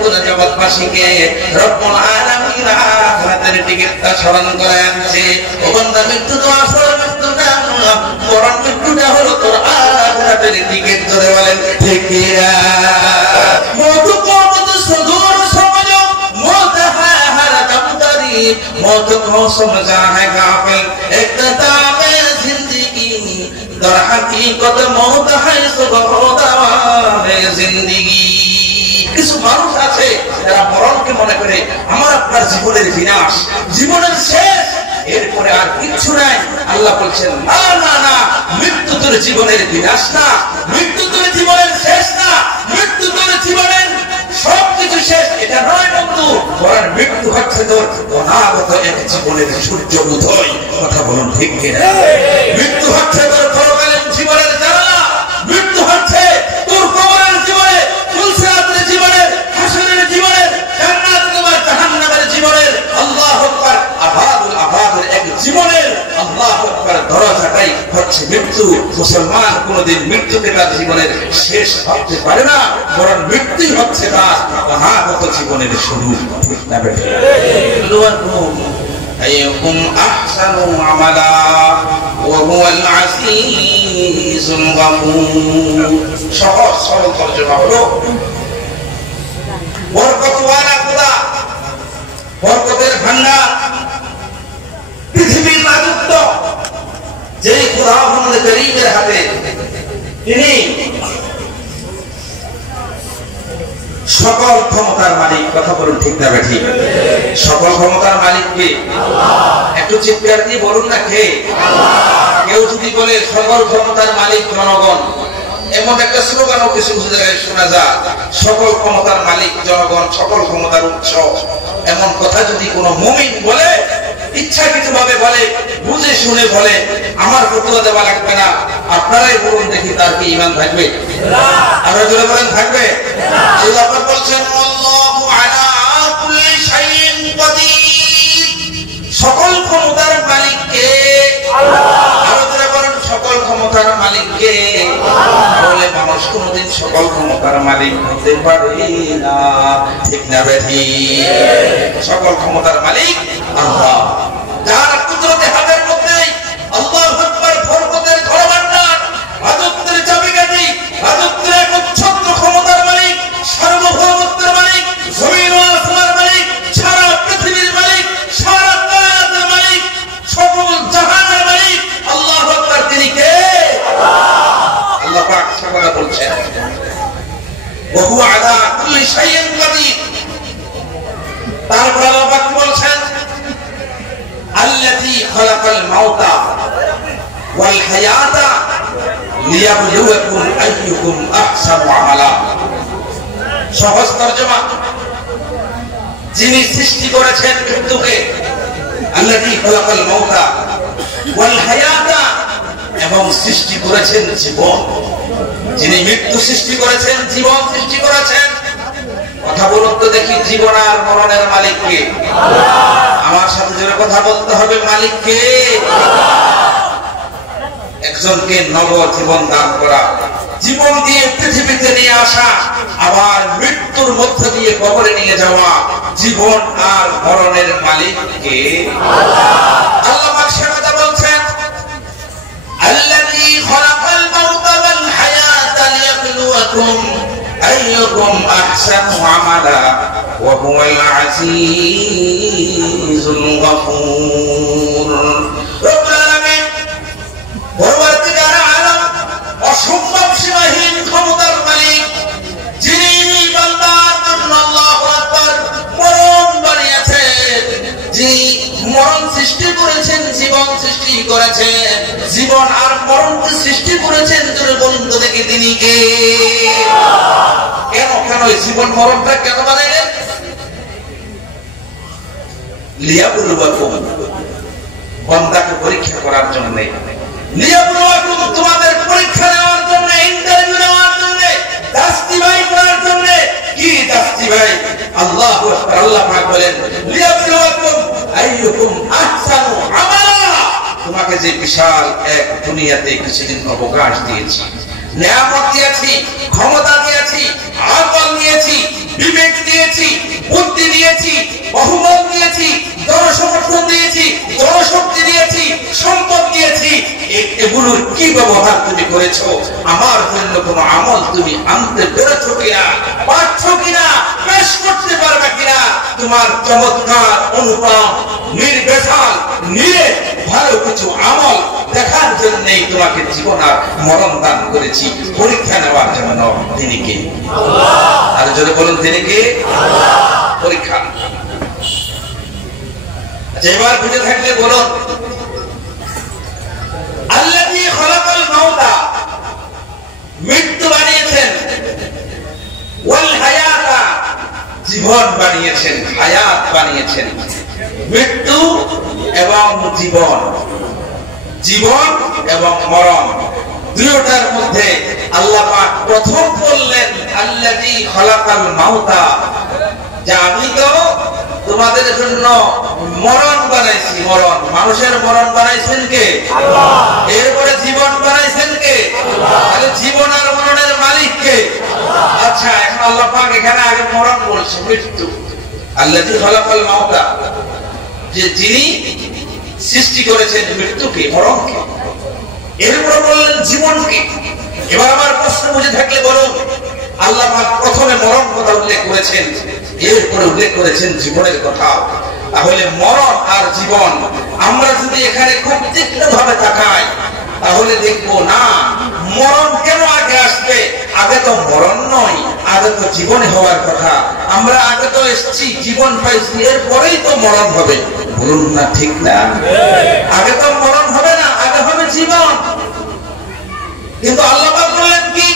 কোন জগৎবাসীকে রব্বুল আলামিন আখিরাতের টিকিটটা স্মরণ করে আনছে। ও বান্দা, মৃত্যু তো আসল মৃত্যু না, মরণ মৃত্যুটা হলো তোর আখিরাতের টিকিট। ধরে বলেন ঠিক কি না? মওত কওমত সুদূর সমঝ, মওত হ্যায় হর দম করিব, মওত কো সমঝা है गाफिल इख्तिताम जिंदगी, दर हकीकत मौत है सुबह दवाए जिंदगी। কিছু মানুষ আছে যারা মরণকে মনে করে আমার আপনার জীবনের বিনাশ, জীবনের শেষ, এরপরে আর কিচ্ছু নাই। আল্লাহ বলছেন না না না, মৃত্যু তোর জীবনের বিনাশ না, মৃত্যু তোর জীবনের শেষ না, মৃত্যু তোর জীবনের সবকিছু শেষ এটা নয় বন্ধু, বরং মৃত্যু হচ্ছে তোর অনাগত এক জীবনের সূর্য উদয়। কথা বলুন ঠিক কিনা? মৃত্যু হচ্ছে তোর পরকালীন জীবনের জানালা, মৃত্যু হচ্ছে তোর কবরের জীবনে, ফুলসিরাতের জীবনে, হাসরের জীবনে, জান্নাত কিংবা জাহান্নামের জীবনের আল্লাহু আকবার আবাদুল আবাদের এক জীবনের আল্লাহু আকবার দরজাটাই হচ্ছে মৃত্যু। মুসলমান কোনদিন মৃত্যুকে তার জীবনের শেষ ভাবতে পারে না, বরং মৃত্যুই হচ্ছে তার অনাগত জীবনের শুরু। ঠিক না বেটা? أيكم أحسن عملا وهو العزيز الغفور। সহজ সরল তরজমা হলো বরকতওয়ালা খোদা, বরকতের ভান্ডার, পৃথিবীর রাজত্ব যে খোদা মুহাম্মদ করিমের হাতে, তিনি সকল ক্ষমতার মালিক। কথা বলুন ঠিক না বেঠি? সকল ক্ষমতার মালিক কে? একটু চিৎকার দিয়ে বলুন না কে? কেউ যদি বলে সকল ক্ষমতার মালিক জনগণ, এমন একটা স্লোগানও কিছু কিছু জায়গায় শোনা যায়, সকল ক্ষমতার মালিক জনগণ, সকল ক্ষমতার উৎস, এমন কথা যদি কোনো মুমিন বলে, ইচ্ছাকৃতভাবে বলে, বুঝে শুনে বলে, আমার ফতোয়া দেওয়া লাগবে না, আপনারাই বলুন দেখি তার কি ঈমান থাকবে? আমরা জোরে বলেন থাকবে? আল্লাহ পাক বলছেন আল্লাহু আলা কুল্লি শাইইন কাদির। সকল ক্ষমতার মালিক কে? আল্লাহ। আরো জোরে বলেন সকল ক্ষমতার মালিক কে? বলে মানুষ কোনদিন সকল ক্ষমতার মালিক হতে পারে না। ঠিক না বেঠি? সকল ক্ষমতার মালিক আল্লাহ, যার কুদরতে হাতের মধ্যে আল্লাহু আকবার বরকতের ধরভান্ডার, রাজত্বের চাবিকাঠি, রাজত্বের একচ্ছত্র ক্ষমতার মালিক, সার্বভৌমত্বের মালিক, জমিন ও আসমানের মালিক, সারা পৃথিবীর মালিক, সারা কায়নাতের মালিক, সকল জাহানের মালিক আল্লাহু আকবার। তিনি কে? আল্লাহ। আল্লাহ পাক সারা বলছেন ওয়া হুয়া আলা কুল্লি শাইইন কাদির। তারপর আল্লাহ পাক বলছেন আল্লাযী খালাকাল মাউতা ওয়াল হায়াতা লিয়াবলুয়াকুম আইয়ুকুম আহসানু আমালা। সহজ তরজমা, যিনি সৃষ্টি করেছেন মৃত্যুকে, আল্লাযী খালাকাল মাউতা ওয়াল হায়াতা, এবং সৃষ্টি করেছেন জীবন। যিনি মৃত্যু সৃষ্টি করেছেন, জীবন সৃষ্টি করেছেন। কথা বলুন তো দেখি, জীবন আর মরণের মালিক কে? আল্লাহ। আমার সাথে জোরে কথা বলতে হবে, মালিক কে? আল্লাহ। একজনকে নব জীবন দান করা, জীবন দিয়ে পৃথিবীতে নিয়ে আসা, আবার মৃত্যুর মধ্য দিয়ে কবরে নিয়ে যাওয়া, জীবন আর মরণের মালিক কে? আল্লাহ। আল্লাহ পাক সেটা বলছেন আল্লাযী খালাকাল মাউতা ওয়াল হায়াতা লিয়াবলুয়াকুম আইয়ুকুম আহসানু আমালা ওয়া হুয়াল আজিজুল গফুর। রব্বুল আলামিন পরবর্তীকার আলম, অসম্ভব সীমাহীন ক্ষমতার মালিক, যিনি বান্দার জন্য আল্লাহু আকবার মরণ বানিয়েছেন, যিনি মরণ সৃষ্টি করেছেন, জীবন সৃষ্টি করেছেন, জীবন আর মরণকে সৃষ্টি করেছেন। তোর বন্ধু দেখি তিনি কে? কেন কেন জীবন মরণটা কেন বানাইলেন? লিয়াবলুয়াকুম, বান্দাকে পরীক্ষা করার জন্য, লিয়াবলুয়াকুম তোমাদের পরীক্ষা নেওয়ার জন্য, ইন্টারভিউ নেওয়ার জন্য, জাস্টিফাই করার জন্য। কি জাস্টিফাই? আল্লাহু আকবার। আল্লাহ পাক বলেন লিয়াবলুয়াকুম আইয়ুকুম আহসানু আমালা। তোমাকে যে বিশাল এক দুনিয়াতে কিছুদিন অবকাশ দিয়েছি, নিয়ামত দিয়েছি, ক্ষমতা দিয়েছি, আকল দিয়েছি, বিবেক দিয়েছি, বুদ্ধি দিয়েছি, বহুবল দিয়েছি, জনসমর্থন দিয়েছি, জনশক্তি দিয়েছি, সম্পদ দিয়েছি। এগুলোর কি ব্যবহার তুমি করেছো? আমার জন্য কোনো আমল তুমি আনতে পেরেছো কিনা, পারছো কিনা, পেশ করতে পারবে কিনা? তোমার চমৎকার অনুপম নির্বেশাল নিরে ভালো কিছু আমল দেখার জন্যই তোমাকে জীবন আর মরণ দান করেছি, পরীক্ষা নেওয়ার জন্য। তিনি কে? আর যদি বলুন তিনি কে? পরীক্ষা। এবার বুঝে থাকলে বলুন, আল্লাযী খালাকাল মাউতা, মৃত্যু বানিয়েছেন, ওয়াল হায়াতা, জীবন বানিয়েছেন, হায়াত বানিয়েছেন। মৃত্যু এবং জীবন, জীবন এবং মরণ, দুইটার মধ্যে আল্লাহ পাক প্রথম বললেন আল্লাযী খালাকাল মাউতা, যে আমি তো তোমাদের জন্য মরণ বানাইছি। মরণ, মানুষের মরণ বানাইছেন কে? আল্লাহ। এরপরে জীবন বানাইছেন কে? আল্লাহ। তাহলে জীবন আর মরণের মালিক কে? আল্লাহ। আচ্ছা, এখন আল্লাহ পাক এখানে আগে মরণ বলছে, মৃত্যু। আল্লাযী খালাকাল মাউতা, যে যিনি সৃষ্টি করেছেন মৃত্যুকে, মরণকে। এরপরে বললেন জীবনকে। এবার আমার প্রশ্ন বুঝে থাকলে বলুন, আল্লাহ পাক প্রথমে মরণ কথা উল্লেখ করেছেন, এরপরে উল্লেখ করেছেন জীবনের কথা। তাহলে মরণ আর জীবন আমরা যদি এখানে খুব তীক্ষ্ণভাবে তাকাই, তাহলে দেখবো না মরণ কেন আগে আসবে? আগে তো মরণ নয়, আগে তো জীবনে হওয়ার কথা। আমরা আগে তো এসেছি, জীবন পাইছি, এরপরেই তো মরণ হবে। বলুন না ঠিক না? আগে তো মরণ হবে না, আগে হবে জীবন। কিন্তু আল্লাহ পাক বললেন কি?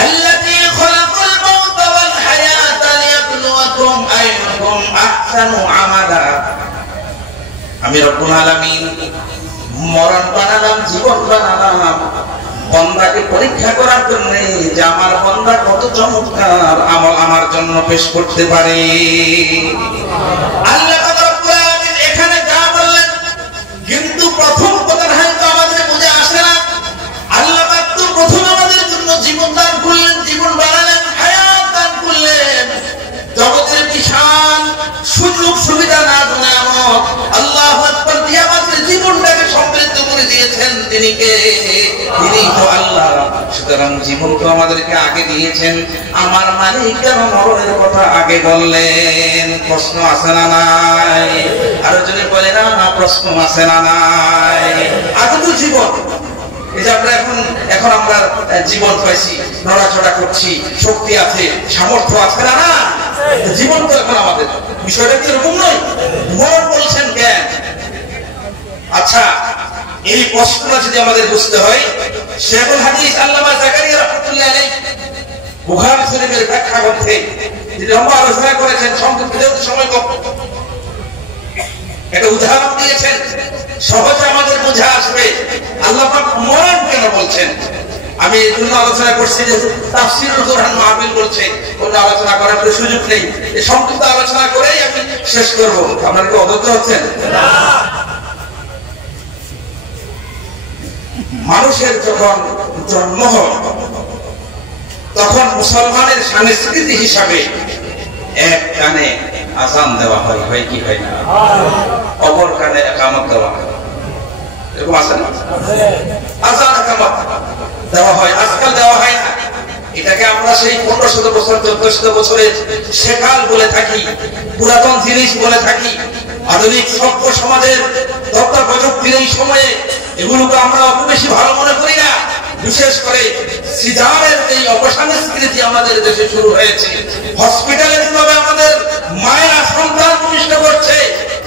আল্লাযী খালাকাল মাউতা ওয়াল হায়াতা লিয়াবলুয়াকুম আইয়ুকুম আহসানু আমালা। আমি রব্বুল আলামিন মরণ বানালাম, জীবন বানালাম বান্দাকে পরীক্ষা করার জন্য, যে আমার বান্দা কত চমৎকার আমল আমার জন্য পেশ করতে পারে। আল্লাহ রব্বুল আলামিন এখানে যা বললেন, কিন্তু প্রথম কথা হয়তো আমাদের বুঝে আসে না। আল্লাহ পাক তো প্রথম আমাদের জন্য জীবন দান করলেন, জীবন বানালেন, হায়াত দান করলেন। জগতের বিশাল সুযোগ সুবিধা না নিয়ামত আল্লাহু আকবার দিয়ে আমাদের জীবনটাকে সমৃদ্ধ করে দিয়েছেন। তিনি কে? তিনি তো আল্লাহ। সুতরাং জীবন তো আমাদেরকে আগে দিয়েছেন, আমার মালিক কেন মরণের কথা আগে বললেন? প্রশ্ন আছে না নাই? আরো যদি বলে না, না প্রশ্ন আছে না নাই? আগে তো জীবন, এই যে আমরা এখন আমরা জীবন পাইছি, নড়াচড়া করছি, শক্তি আছে, সামর্থ্য আছে না? না, জীবন তো এখন আমাদের। বিষয়টা কি এরকম নয়? মরণ বলছেন কেন? আচ্ছা, এই প্রশ্নটা যদি আমাদের বুঝতে হয়, শেখুল হাদিস আল্লামা জাকারিয়া রাহমাতুল্লাহ আলাইহি বুখারী শরীফের ব্যাখ্যা গ্রন্থে তিনি লম্বা আলোচনা করেছেন, সংক্ষিপ্ত সময় কম, একটা উদাহরণ দিয়েছেন, সহজে আমাদের বুঝে আসবে আল্লাহ পাক মরণ কেন বলছেন। আমি এই জন্য আলোচনা করছি যে তাফসীরুল কোরআন মাহফিল বলছে, কোনো আলোচনা করার কোনো সুযোগ নেই। এই সংক্ষিপ্ত আলোচনা করেই আমি শেষ করব। আপনারা কি অধৈর্য হচ্ছেন? মানুষের যখন জন্ম হয়, তখন মুসলমানের সংস্কৃতি হিসাবে এক কানে আযান দেওয়া হয়, হয় কি হয় না? অপর কানে ইকামত দেওয়া হয়। এরকম আছে না? আযান ইকামত দেওয়া হয়, আজকাল দেওয়া হয় না। এটাকে আমরা সেই 1500 বছর 1400 বছরের শেখাল বলে থাকি, পুরাতন জিনিস বলে থাকি। আধুনিক সভ্য সমাজের তথ্য প্রযুক্তির এই সময়ে এগুলোকে আমরা খুব বেশি ভালো মনে করি না। বিশেষ করে সিজারের এই অপসংস্কৃতি আমাদের দেশে শুরু হয়েছে। হসপিটালে যেভাবে আমাদের মায়েরা সন্তান ভূমিষ্ঠ করছে,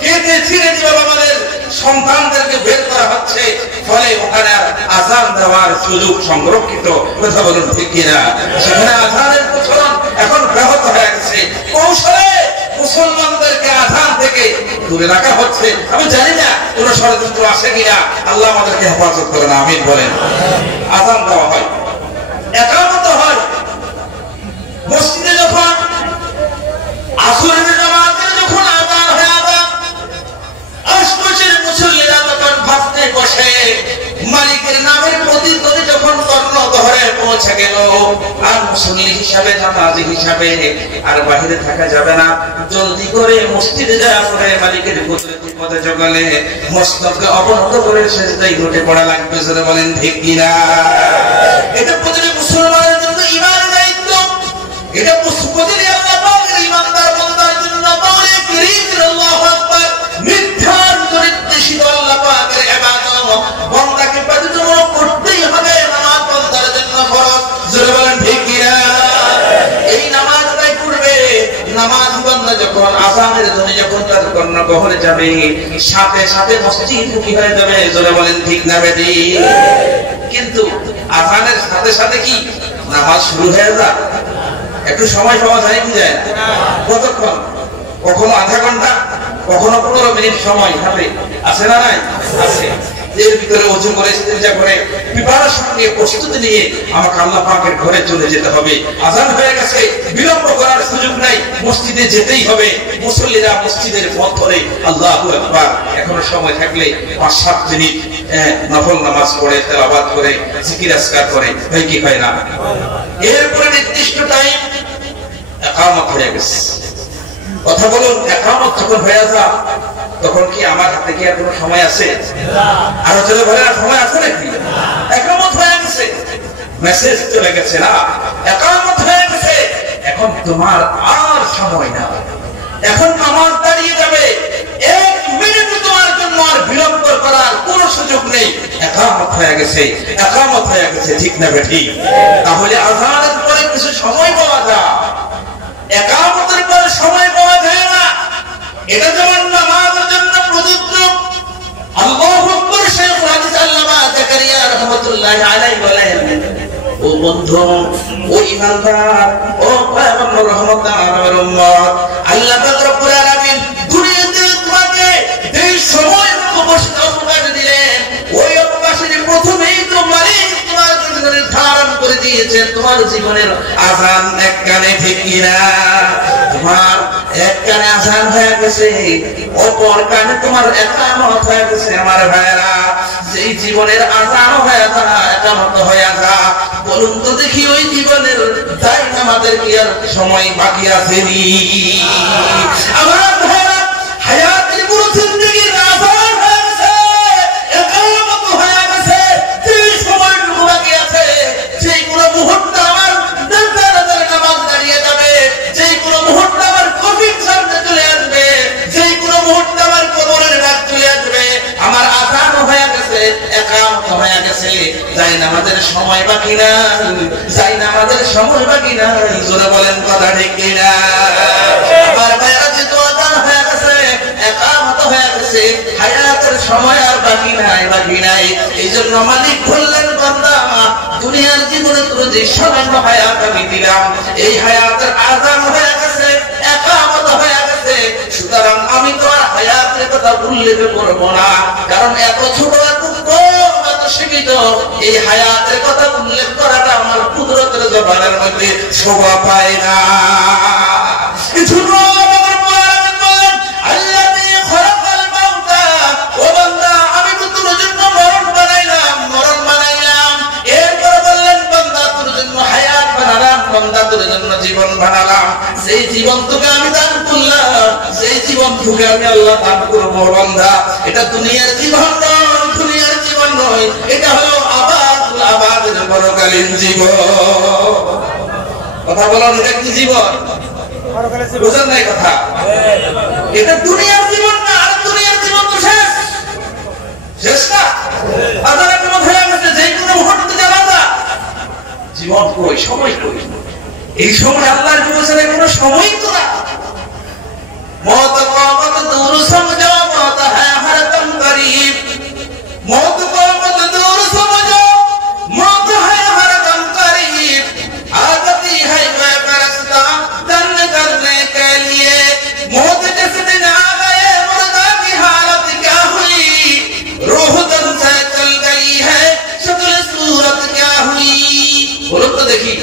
কেটে ছিঁড়ে যেভাবে আমাদের সন্তানদেরকে বের করা হচ্ছে, ফলে ওখানে আযান দেওয়ার সুযোগ সংরক্ষিত। কথা বলুন ঠিক কিনা? সেখানে আযানের প্রচলন এখন ব্যাহত হয়ে গেছে। কৌশলে মুসলমানদেরকে আযান থেকে দূরে রাখা হচ্ছে। আমি জানি না কোন ষড়যন্ত্র আছে কিনা, আল্লাহ আমাদেরকে হেফাজত করেন, আমিন বলেন। আযান দেওয়া হয়, ইকামত হয়। মসজিদে যখন আসরের নামাজের যখন আযান হয়, আযান আশপাশের মুসল্লিরা তখন ভাবতে বসে, মালিকের নামের প্রতিধ্বনি যখন কর্ণত হয়, পৌঁছে গেল, আর মুসল্লি হিসাবে, নামাজি হিসাবে আর বাহিরে থাকা যাবে না। জলদি করে মসজিদে যাওয়া পরে মালিকের কুদরতের পথে জোগালে মস্তককে অবনত করে সেজদায় ঘটে পড়া লাগবে। যারা বলেন ঠিক কিনা? এটা প্রতিটি মুসলমানের জন্য ঈমানের দায়িত্ব। এটা প্রতিটি আল্লাহ পাকের ঈমানদার বান্দার জন্য মাওলা কারীমের আল্লাহু আকবার নির্ধারিত নির্দেশিত আল্লাহ পাকের ইবাদত বান্দাকে বাধ্যতামূলক করতেই হবে। নামাজ বান্দার জন্য ফরজ। যারা বলেন ঠিক কিনা? এই নামাজ আদায় করবে। নামাজ বান্দা যখন আযানের ধ্বনি যখন তার কর্ণগহ্বরে যাবে, সাথে সাথে মসজিদমুখী হয়ে যাবে। যারা বলেন ঠিক না বেঠিক? কিন্তু আযানের সাথে সাথে কি নামাজ শুরু হয়ে যায়? একটু সময় পাওয়া যায় কি যায় না? কতক্ষণ? কখনো আধা ঘন্টা, কখনো 15 মিনিট সময় হাতে আছে না? নাই আছে। এর ভিতরে ওযু করে ইস্তেঞ্জা করে প্রিপারেশন নিয়ে প্রস্তুতি নিয়ে আমাকে আল্লাহ পাকের ঘরে চলে যেতে হবে। আযান হয়ে গেছে, বিলম্ব করার সুযোগ নাই, মসজিদে যেতেই হবে। মুসল্লিরা মসজিদের পথ ধরে আল্লাহু আকবার এখনো সময় থাকলে 5-7 মিনিট নফল নামাজ পড়ে তেলাওয়াত করে জিকির আজকার করে, হয় কি হয় না? এরপরে নির্দিষ্ট টাইম ইকামত হয়ে গেছে। কথা বলুন, ইকামত যখন হয়ে যায় তখন কি আমার হাতে কি আর কোনো সময় আছে? আর চলে বলে আর সময় আছে নাকি? ইকামত হয়ে গেছে, মেসেজ চলে গেছে না, ইকামত হয়ে গেছে। এখন তোমার আর সময় না, এখন নামাজ দাঁড়িয়ে যাবে। 1 মিনিট তোমার জন্য আর বিলম্ব করার কোনো সুযোগ নেই। ইকামত হয়ে গেছে, ইকামত হয়ে গেছে। ঠিক না বেঠিক? তাহলে আযানের পরে কিছু সময় পাওয়া যায়, ইকামতের পরে সময় পাওয়া যায় না। এটা যেমন নামাজের জন্য প্রযোজ্য। আল্লাহু আকবার। শেখ হাদিস আল্লামা জাকারিয়া রাহমাতুল্লাহি আলাইহি বলেন, ও বন্ধু, ও ঈমানদার, ও পয়গম্বর রহমতুল্লাহ আলামির উম্মত, আল্লাহ পাক রব্বুল আলামিন দুনিয়াতে তোমাকে এই সময় অবকাশ দিলেন। ওই অবকাশের প্রথমেই তো মালিক তোমার জন্য নির্ধারণ করে দিয়েছেন তোমার জীবনের আযান এক কানে। ঠিক কিনা? তোমার এক কানে আযান হয়ে গেছে, অপর কানে তোমার ইকামত হয়ে গেছে। আমার ভাইরা, যেই জীবনের আযান হয়ে যায়, ইকামত হয়ে যায়, বলুন তো দেখি ওই জীবনের তাই আমাদের কি আর সময় বাকি আছে নি? আমার ভাইরা, হায়াতের পুরো জিন্দেগির আযান হয়ে গেছে, ইকামত হয়ে গেছে। যেই সময়টুকু বাকি আছে, যেই কোনো মুহূর্তে আমার নামাজ দাঁড়িয়ে যাবে, যেই কোনো মুহূর্তে আমার কফিন সামনে চলে আসবে, যেই কোনো মুহূর্তে আমার কবরের ডাক চলে আসবে, আমার আযান হয়ে গেছে, ইকামত হয়ে গেছে। যাই নামাজের সময় বাকি নাই, যাই নামাজের সময় বাকি নাই। জোরে বলেন কথা ঠিক কিনা? আমার ভাইরা, যেহেতু আযান হয়ে গেছে, ইকামত হয়ে গেছে, হায়াতের সময় আর বাকি নাই, বাকি নাই। এই জন্য মালিক বললেন, বান্দা, দুনিয়ার জীবনে তোর যে সামান্য হায়াত আমি দিলাম, এই হায়াতের আযান হয়ে গেছে, ইকামত হয়ে গেছে। সুতরাং আমি তোমার হায়াতের কথা উল্লেখ করব না, কারণ এত ছোট, এত কম, এত সীমিত এই হায়াতের কথা উল্লেখ করাটা আমার কুদরতের জবানের মধ্যে শোভা পায় না। আমি তো তোর জন্য মরণ বানাইলাম, মরণ বানাইলাম। এরপর বললেন, বান্দা, তোর জন্য হায়াত বানালাম, বান্দা, তোর জন্য জীবন বানালাম। সেই জীবন তোকে আমি দান করলাম, সেই জীবন তোকে আমি আল্লাহ দান করবো। বান্দা, এটা দুনিয়ার জীবন নয়, দুনিয়ার জীবন নয়, এটা হলো আবাদের পরকালীন জীবন। কথা বলো, এটা কি জীবন? বুঝেন নাই কথা? এটা দুনিয়ার জীবন না, আর দুনিয়ার জীবন তো শেষ, শেষ না। আদার একটা হয়ে গেছে, যে কোনো মুহূর্তে জানা যায়। জীবন কই, সময় কই? এই সময় আল্লাহর বিবেচনায় কোনো সময় তো না। মওত কওমত দূর সমঝো, মওত হ্যায় হরদম করিব। মওত কওমত দূর সমঝো, মওত হ্যায় হরদম করিব। आती है मैं रास्ता दन करने के लिए। मौत जिस दिन आ गए, मुर्दा की हालत क्या हुई? रूह तन से चल गई है, शक्ल सूरत क्या हुई? बोलो तो देखी।